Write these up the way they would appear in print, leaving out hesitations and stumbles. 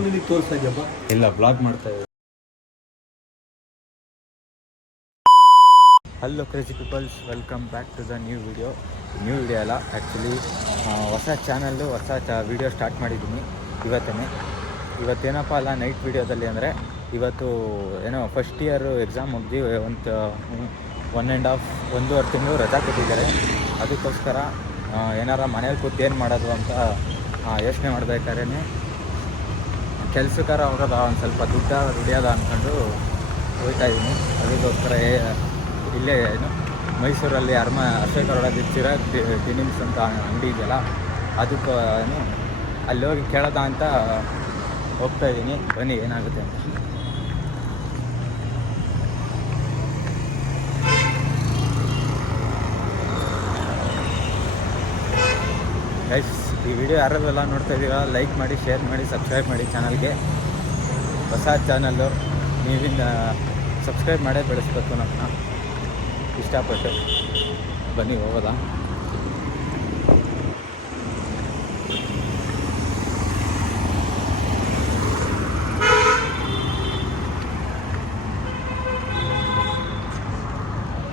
ತೋರಿಸ್ತಾ ಇದೆಯಪ್ಪ? ಇಲ್ಲ, ಬ್ಲಾಗ್ ಮಾಡ್ತಾ ಇದ್ದೀವಿ. Hello crazy peoples, welcome back to the new video ಅಲ್ಲ, ಆ್ಯಕ್ಚುಲಿ ಹೊಸ ಚಾನಲ್ಲು ವಿಡಿಯೋ ಸ್ಟಾರ್ಟ್ ಮಾಡಿದ್ದೀನಿ ಇವತ್ತೇನಪ್ಪ ಅಲ್ಲ, ನೈಟ್ ವಿಡಿಯೋದಲ್ಲಿ ಅಂದರೆ ಇವತ್ತು ಏನೋ ಫಸ್ಟ್ ಇಯರು ಎಕ್ಸಾಮ್ ಮುಗ್ದು ಒಂದು 1.5 ತಿಂಗಳು ರಜಾ ಕೊಟ್ಟಿದ್ದಾರೆ. ಅದಕ್ಕೋಸ್ಕರ ಏನಾರ ಮನೇಲಿ ಕೂತು ಏನು ಮಾಡೋದು ಅಂತ ಯೋಚನೆ ಮಾಡ್ಬೇಕಾದ್ರೆ ಕೆಲ್ಸಕ್ಕಾರ ಅವ್ರದ ಒಂದು ಸ್ವಲ್ಪ ದುಡಿಯೋದ ಅಂದ್ಕೊಂಡು ಹೋಗ್ತಾಯಿದ್ದೀನಿ. ಅದಕ್ಕೋಸ್ಕರ ಇಲ್ಲೇ ಮೈಸೂರಲ್ಲಿ ಅಶೋಕ ರೋಡಲ್ಲಿ ಚಿರಾಗ್ ಡಿನಿಮ್ಸ್ ಅಂತ ಅಂಗಡಿ ಇದೆಯಲ್ಲ, ಅದಕ್ಕೆ ಅಲ್ಲಿ ಹೋಗಿ ಕೇಳೋದ ಅಂತ ಹೋಗ್ತಾಯಿದ್ದೀನಿ. ಬನ್ನಿ ಏನಾಗುತ್ತೆ ಅಂತ. ಗೈಸ್, ಈ ವಿಡಿಯೋ ಯಾರೆಲ್ಲ ನೋಡ್ತಾ ಇದ್ದೀರಾ, ಲೈಕ್ ಮಾಡಿ, ಶೇರ್ ಮಾಡಿ, ಸಬ್ಸ್ಕ್ರೈಬ್ ಮಾಡಿ ಚಾನಲ್ಗೆ. ಹೊಸ ಚಾನಲ್ಲು, ನೀವಿಂದ ಸಬ್ಸ್ಕ್ರೈಬ್ ಮಾಡೇ ಬೆಳೆಸ್ಬೇಕು ನಮ್ಮನ್ನ. ಇಷ್ಟಪಟ್ಟು ಬನ್ನಿ ಹೋಗೋದಾ.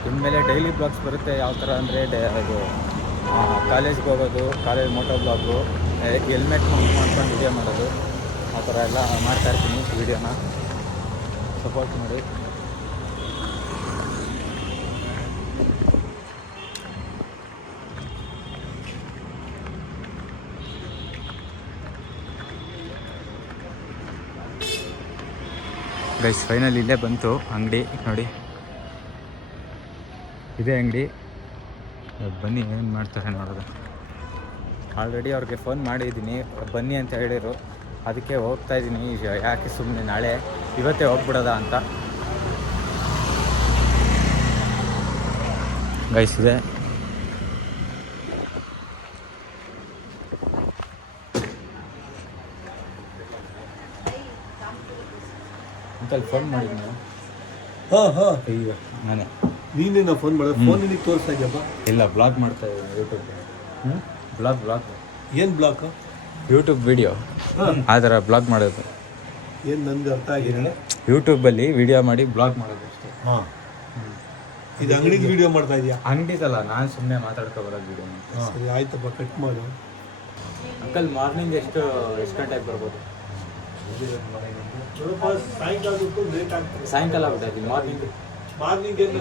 ಇನ್ಮೇಲೆ ಡೈಲಿ ಬ್ಲಾಗ್ಸ್ ಬರುತ್ತೆ. ಯಾವ ಥರ ಅಂದರೆ ಅದು ಕಾಲೇಜ್ಗೆ ಹೋಗೋದು, ಕಾಲೇಜ್ ಮೋಟೋ ಬ್ಲಾಗು, ಹೆಲ್ಮೆಟ್ ಮಾಡ್ಕೊಂಡು ವಿಡಿಯೋ ಮಾಡೋದು, ಆ ಥರ ಎಲ್ಲ ಮಾಡ್ತಾಯಿರ್ತೀನಿ. ವಿಡಿಯೋನ ಸಪೋರ್ಟ್ ಮಾಡಿ. ಗೈಸ್, ಫೈನಲ್ ಇಲ್ಲೇ ಬಂತು ಅಂಗಡಿ ನೋಡಿ, ಇದೇ ಅಂಗಡಿ. ಬನ್ನಿ ಏನು ಮಾಡ್ತಾರೆ ನೋಡೋದು. ಆಲ್ರೆಡಿ ಅವ್ರಿಗೆ ಫೋನ್ ಮಾಡಿದ್ದೀನಿ, ಬನ್ನಿ ಅಂತ ಹೇಳಿದರು. ಅದಕ್ಕೆ ಹೋಗ್ತಾಯಿದ್ದೀನಿ. ಯಾಕೆ ಸುಮ್ಮನೆ ನಾಳೆ ಇವತ್ತೇ ಹೋಗ್ಬಿಡೋದ ಅಂತ. ಗೈಸ್, ಇದೆ ಅಂತಲ್ಲಿ ಫೋನ್ ಮಾಡಿದ್ದೀನಿ. ಈಗ ನಾನೇ. ನೀನೇನ ಫೋನ್ ಮಾಡೋದು? ಫೋನ್ ನಿನಗೆ ತೋರಿಸ್ತಾ ಇದೆಯಪ್ಪ? ಇಲ್ಲ, ಬ್ಲಾಗ್ ಮಾಡ್ತಾ ಇದ್ದೀನಿ ಯೂಟ್ಯೂಬ್. ಬ್ಲಾಗ್ ಏನು ಬ್ಲಾಗ್? ಯೂಟ್ಯೂಬ್ ವಿಡಿಯೋ ಆ ಥರ ಬ್ಲಾಗ್ ಮಾಡೋದು. ಏನು ನನಗೆ ಅರ್ಥ ಆಗಿರಲ್ಲ. ಯೂಟ್ಯೂಬಲ್ಲಿ ವಿಡಿಯೋ ಮಾಡಿ ಬ್ಲಾಗ್ ಮಾಡೋದು ಅಷ್ಟೇ. ಹಾಂ, ಇದು ಅಂಗಡಿಗೆ ವಿಡಿಯೋ ಮಾಡ್ತಾ ಇದೆಯಾ? ಅಂಗಡಿದಲ್ಲ, ನಾನು ಸುಮ್ಮನೆ ಮಾತಾಡ್ಕೊ ಬರೋದು ವಿಡಿಯೋ. ಸರಿ, ಆಯ್ತಪ್ಪ, ಕಟ್ ಮಾಡು. ಅಂಕಲ್, ಮಾರ್ನಿಂಗ್ ಎಷ್ಟು ಗಂಟೆಗೆ ಬರ್ಬೋದು? ಸಾಯಂಕಾಲಕ್ಕೂ ಲೇಟ್ ಆಗ್ತದೆ. ಸಾಯಂಕಾಲ ಆಗ್ಬಿಟ್ಟೈತಿ. ಮಾರ್ನಿಂಗ್ ಎಷ್ಟು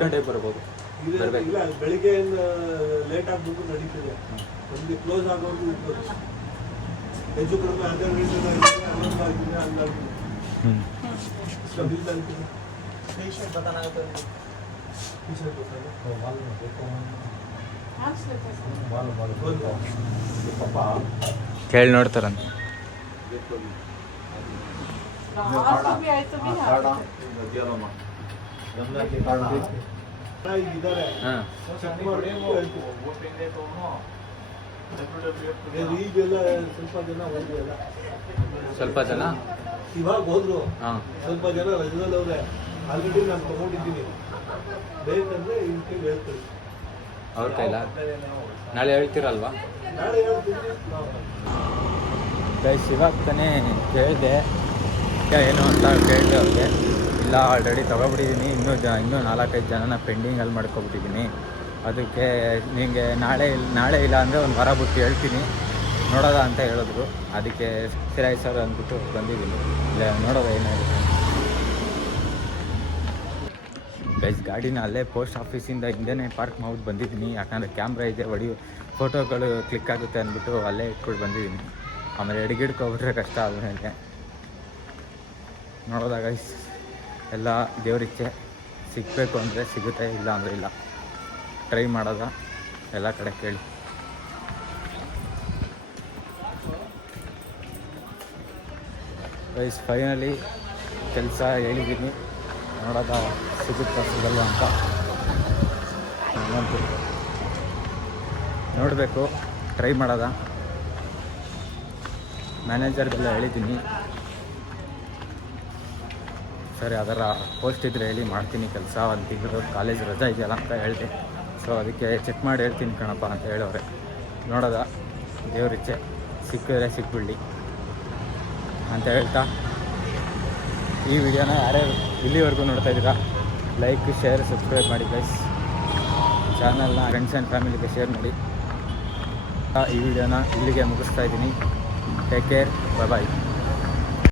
ಗಂಟೆಗೆ ಬರ್ಬೋದು? ಇಲ್ಲ, ಬೆಳಿಗ್ಗೆ ಲೇಟ್ ಆಗ್ಬೇಕು ನಡೀತದೆ. ನಮಗೆ ಕ್ಲೋಸ್ ಆಗೋದು ಹೆಚ್ಚು ಕಡಿಮೆ 12 ಗಂಟೆ ಕೇಳಿ ನೋಡ್ತಾರಂತೆ. ಈಗೆಲ್ಲ ಸ್ವಲ್ಪ ಜನ ಇವಾಗ ಹೋದ್ರು, ಸ್ವಲ್ಪ ಜನ ರಜದಲ್ಲಿ ಅವ್ರೆ. ಆಲ್ರೆಡಿ ನಾನು ತಗೊಂಡಿದ್ದೀನಿ. ಬೇಕಂದ್ರೆ ಇನ್ಕೆ ಹೇಳ್ತೀನಿ. ಅವ್ರ ಕೈಲ ನಾಳೆ ಹೇಳ್ತೀರಲ್ವಾ? ನಾಳೆ ಹೇಳ್ತೀನಿ. ಗೈಸ್, ಇವಾಗ ತಾನೇ ಕೇಳಿದೆ ಏನು ಅಂತ ಕೇಳಿದೆ ಅವ್ರಿಗೆ. ಇಲ್ಲ, ಆಲ್ರೆಡಿ ತೊಗೊಬಿಟ್ಟಿದ್ದೀನಿ, ಇನ್ನೂ 4-5 ಜನನ ಪೆಂಡಿಂಗಲ್ಲಿ ಮಾಡ್ಕೊಬಿಟ್ಟಿದ್ದೀನಿ. ಅದಕ್ಕೆ ನಿಮಗೆ ನಾಳೆ ಇಲ್ಲ ಅಂದರೆ ಒಂದು ವಾರ ಬಿಟ್ಟು ಹೇಳ್ತೀನಿ, ನೋಡೋದ ಅಂತ ಹೇಳಿದ್ರು. ಅದಕ್ಕೆ ಸರಿ ಸರ್ ಅಂದ್ಬಿಟ್ಟು ಬಂದಿದ್ದೀನಿ. ಇಲ್ಲ, ನೋಡೋದ ಏನಾಗುತ್ತೆ. ಗೈಸ್, ಗಾಡಿನ ಅಲ್ಲೇ ಪೋಸ್ಟ್ ಆಫೀಸಿಂದ ಹಿಂದೆನೇ ಪಾರ್ಕ್ ಮಾಡ್ಬಿಟ್ಟು ಬಂದಿದ್ದೀನಿ. ಯಾಕಂದರೆ ಕ್ಯಾಮ್ರಾ ಇದೆ, ಫೋಟೋಗಳು ಕ್ಲಿಕ್ ಆಗುತ್ತೆ ಅಂದ್ಬಿಟ್ಟು ಅಲ್ಲೇ ಇಟ್ಕೊಂಡು ಬಂದಿದ್ದೀನಿ. ಆಮೇಲೆ ಎಡಗಿಡ್ಕೊಬಿಟ್ರೆ ಕಷ್ಟ ಆದ್ಮೇಲೆ. ನೋಡೋದ ಗೈಸ್, ಎಲ್ಲ ದೇವರಿಚ್ಛೆ. ಸಿಗಬೇಕು ಅಂದರೆ ಸಿಗುತ್ತೆ, ಇಲ್ಲ ಅಂದರೆ ಇಲ್ಲ. ಟ್ರೈ ಮಾಡೋದ ಎಲ್ಲ ಕಡೆ ಕೇಳಿ. ಗೈಸ್, ಫೈನಲಿ ಕೆಲಸ ಹೇಳಿದ್ದೀನಿ. ನೋಡೋದ ಸಿಗುತ್ತಾ ಸಿಗಲ್ಲ ಅಂತ ನೋಡಬೇಕು, ಟ್ರೈ ಮಾಡೋದ. ಮ್ಯಾನೇಜರ್ಗೆಲ್ಲ ಹೇಳಿದ್ದೀನಿ, ಸರಿ ಅದರ ಪೋಸ್ಟ್ ಇದ್ದರೆ ಹೇಳಿ ಮಾಡ್ತೀನಿ ಕೆಲಸ. 1 ತಿಂಗಳು ಕಾಲೇಜ್ ರಜಾ ಇದೆಯಲ್ಲ ಅಂತ ಹೇಳಿದೆ. ಸೊ ಅದಕ್ಕೆ ಚೆಕ್ ಮಾಡಿ ಹೇಳ್ತೀನಿ ಕಣಪ್ಪ ಅಂತ ಹೇಳೋರೆ. ನೋಡೋದ ದೇವ್ರಿಚ್ಛೆ ಸಿಕ್ಕಿದ್ರೆ ಸಿಕ್ಬಿಡ್ಲಿ ಅಂತ ಹೇಳ್ತಾ ಈ ವಿಡಿಯೋನ ಯಾರ್ಯಾರು ಇಲ್ಲಿವರೆಗೂ ನೋಡ್ತಾ ಇದ್ದೀರಾ ಲೈಕ್ ಶೇರ್ ಸಬ್ಸ್ಕ್ರೈಬ್ ಮಾಡಿ ಗೈಸ್. ಚಾನಲ್ನ ಫ್ರೆಂಡ್ಸ್ ಆ್ಯಂಡ್ ಫ್ಯಾಮಿಲಿಗೆ ಶೇರ್ ಮಾಡಿ. ಈ ವಿಡಿಯೋನ ಇಲ್ಲಿಗೆ ಮುಗಿಸ್ತಾ ಇದ್ದೀನಿ. ಟೇಕ್ ಕೇರ್, ಬಾಯ್.